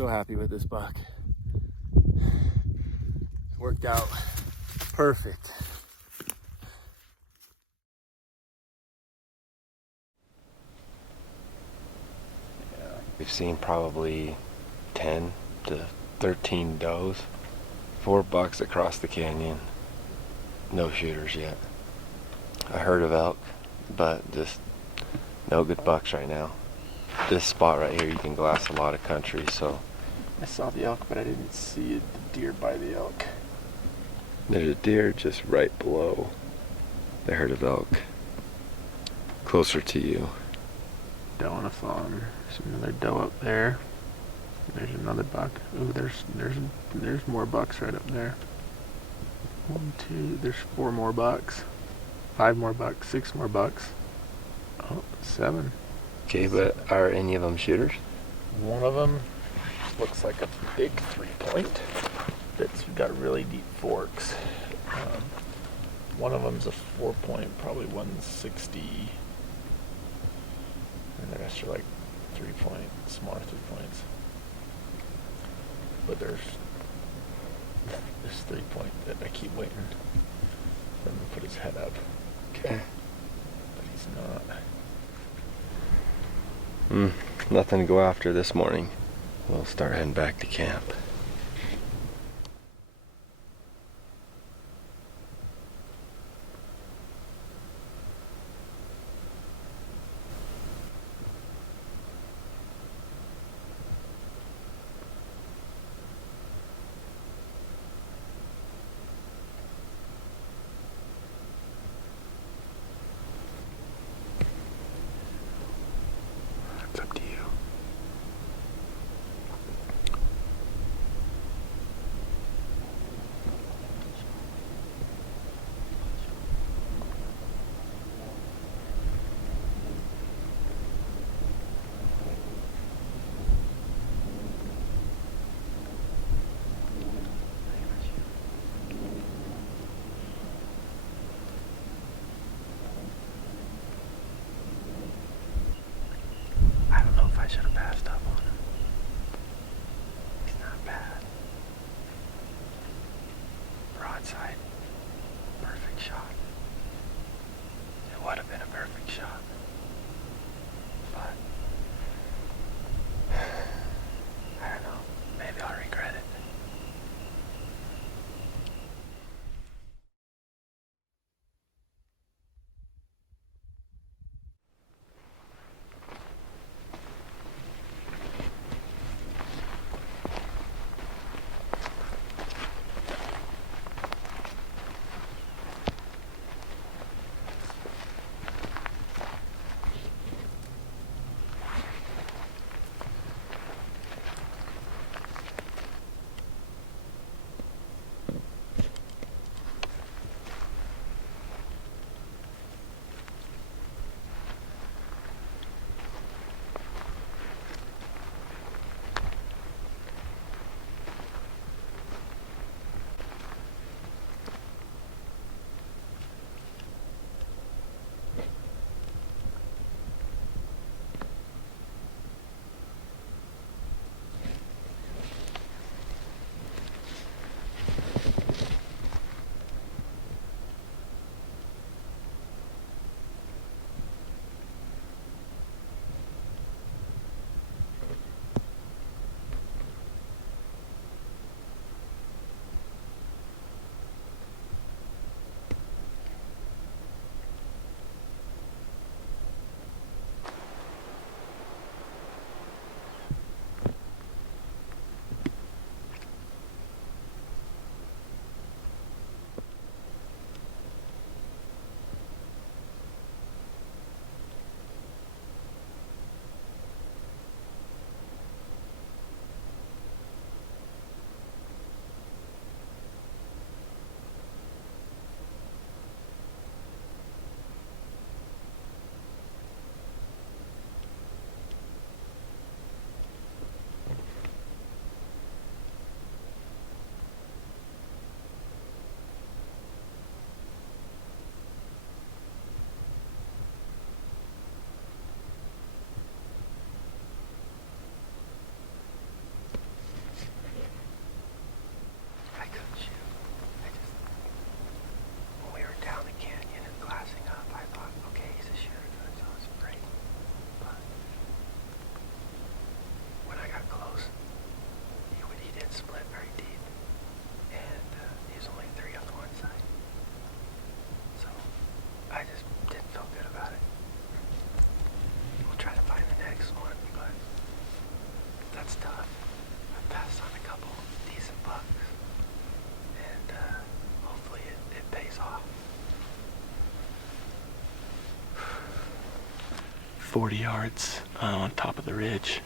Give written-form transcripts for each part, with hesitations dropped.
so happy with this buck. Worked out perfect. We've seen probably 10 to 13 does, 4 bucks across the canyon. No shooters yet. A herd of elk, but just no good bucks right now. This spot right here, you can glass a lot of country, so. I saw the elk, but I didn't see the deer by the elk. There's a deer just right below the herd of elk, closer to you. Doe on a fawn. There's another doe up there. There's another buck. Ooh, there's more bucks right up there. 1, 2, there's 4 more bucks. 5 more bucks, 6 more bucks. Oh, 7. Okay, but are any of them shooters? One of them looks like a big 3-point that's got really deep forks. One of them's a 4-point, probably 160. And the rest are like 3-point, smaller 3-points. But there's this 3-point that I keep waiting for him to put his head up. Okay. But he's not. Nothing to go after this morning. We'll start heading back to camp. It's up to you. I don't know if I should have passed up on him. He's not bad. Broadside. Perfect shot. It would have been a perfect shot. But I don't know. Maybe I'll regret it. tough. I passed on a couple decent bucks, and hopefully it pays off. 40 yards on top of the ridge.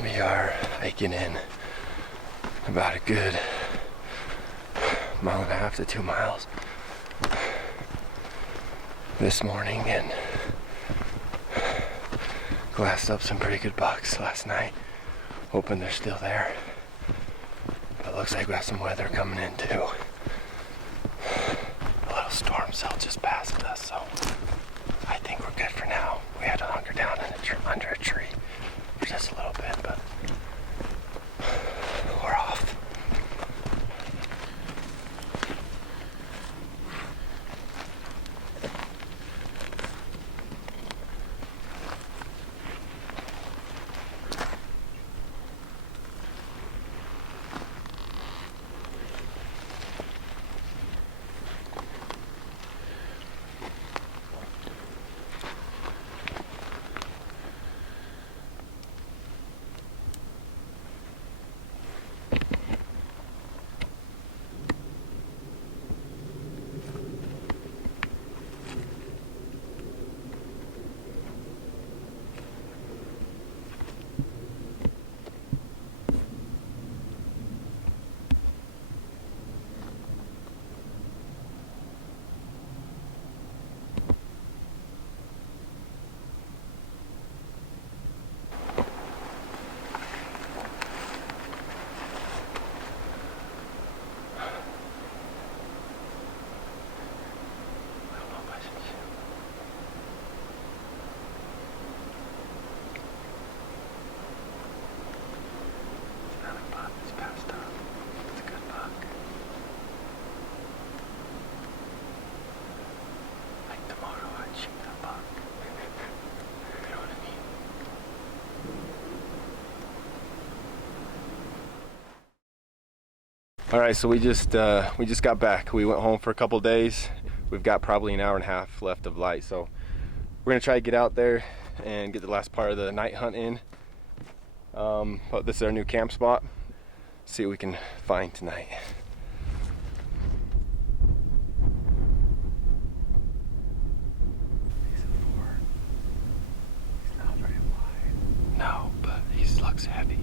We are hiking in about a good 1.5 to 2 miles this morning, and glassed up some pretty good bucks last night. Hoping they're still there. But it looks like we have some weather coming in too. A little storm cell just passed us, so I think we're good for now. We had to hunker down in under a tree for just a little bit, but we're off. All right, so we just got back. We went home for a couple days. We've got probably an hour and a half left of light, so we're gonna try to get out there and get the last part of the night hunt in. But this is our new camp spot. See what we can find tonight. He's a 4. He's not very wide. No, but he looks heavy.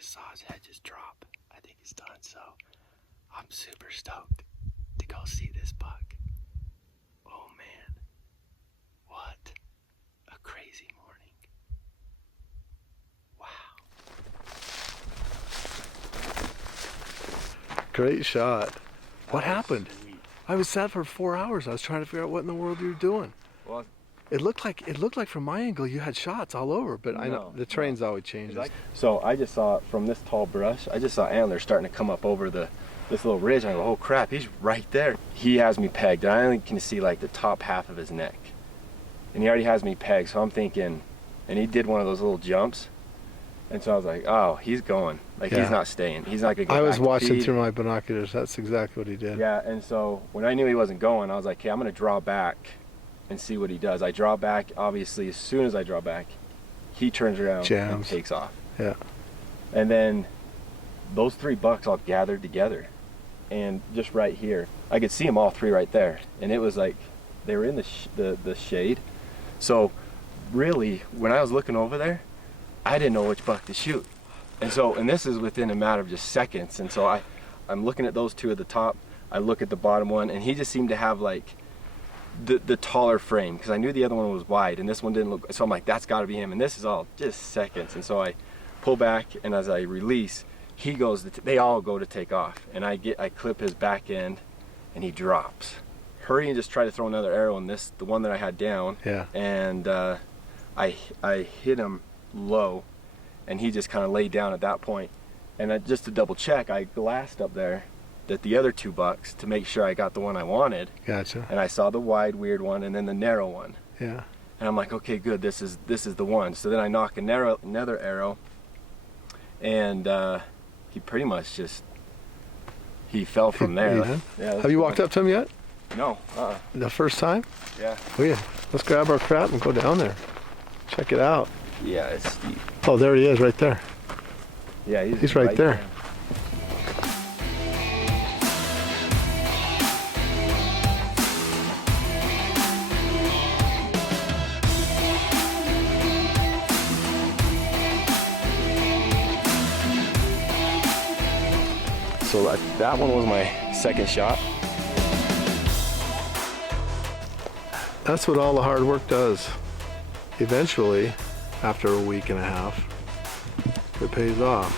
just saw his head just drop. I think he's done, so I'm super stoked to go see this buck. Oh man, what a crazy morning. Wow. Great shot. What happened? Sweet. I was sat for 4 hours. I was trying to figure out what in the world you were doing. Well, It looked like from my angle you had shots all over, but I know the terrain's always changes. So I just saw from this tall brush, I just saw antlers starting to come up over this little ridge. I go, oh crap, he's right there. He has me pegged. I only can see like the top half of his neck. And he already has me pegged, so I'm thinking, and he did one of those little jumps. And so I was like, oh, he's going. Like, he's not staying. He's not going to go I was back to watching feed. through my binoculars. That's exactly what he did. Yeah, and so when I knew he wasn't going, I was like, okay, I'm going to draw back and see what he does. I draw back. Obviously, as soon as I draw back, he turns around and takes off. Yeah. And then those 3 bucks all gathered together. And just right here, I could see them all 3 right there. And it was like they were in the shade. So really, when I was looking over there, I didn't know which buck to shoot. And this is within a matter of just seconds. And so I'm looking at those 2 at the top. I look at the bottom one, and he just seemed to have like the taller frame, because I knew the other one was wide and this one didn't look. So I'm like, that's got to be him. And this is all just seconds. And so I pull back, and as I release, he goes. They all go to take off, and I clip his back end, and he drops. Hurry and just try to throw another arrow in the one that I had down. Yeah. And I hit him low, and he just kind of laid down at that point. And just to double check, I glassed up there at the other 2 bucks to make sure I got the one I wanted. Gotcha. And I saw the wide weird one and then the narrow one. Yeah. And I'm like, okay, good, this is the one. So then I knock another arrow, and he pretty much he fell from there. Yeah. Have you walked up to him yet? No. The first time? Yeah. Oh yeah. Let's grab our crap and go down there. Check it out. Yeah, it's steep. Oh, there he is, right there. Yeah, he's right there. So that one was my second shot. That's what all the hard work does. Eventually, after a week and a half, it pays off.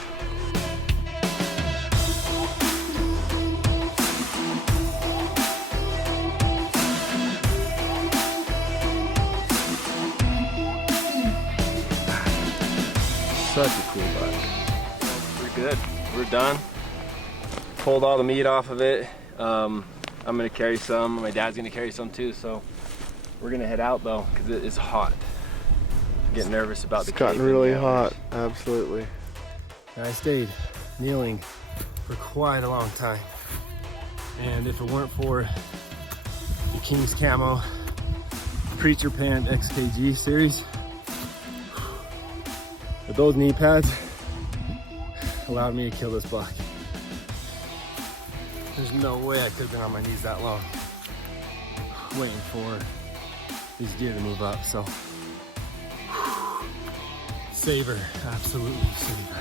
Such a cool buck. We're good. We're done. Pulled all the meat off of it. I'm gonna carry some. My dad's gonna carry some too. So we're gonna head out though, because it is hot. Getting nervous about It's gotten really hot. Absolutely. I stayed kneeling for quite a long time, and if it weren't for the King's Camo Preacher Pant XKG series, but those knee pads allowed me to kill this buck. There's no way I could have been on my knees that long waiting for these deer to move up. So savor, absolutely savor.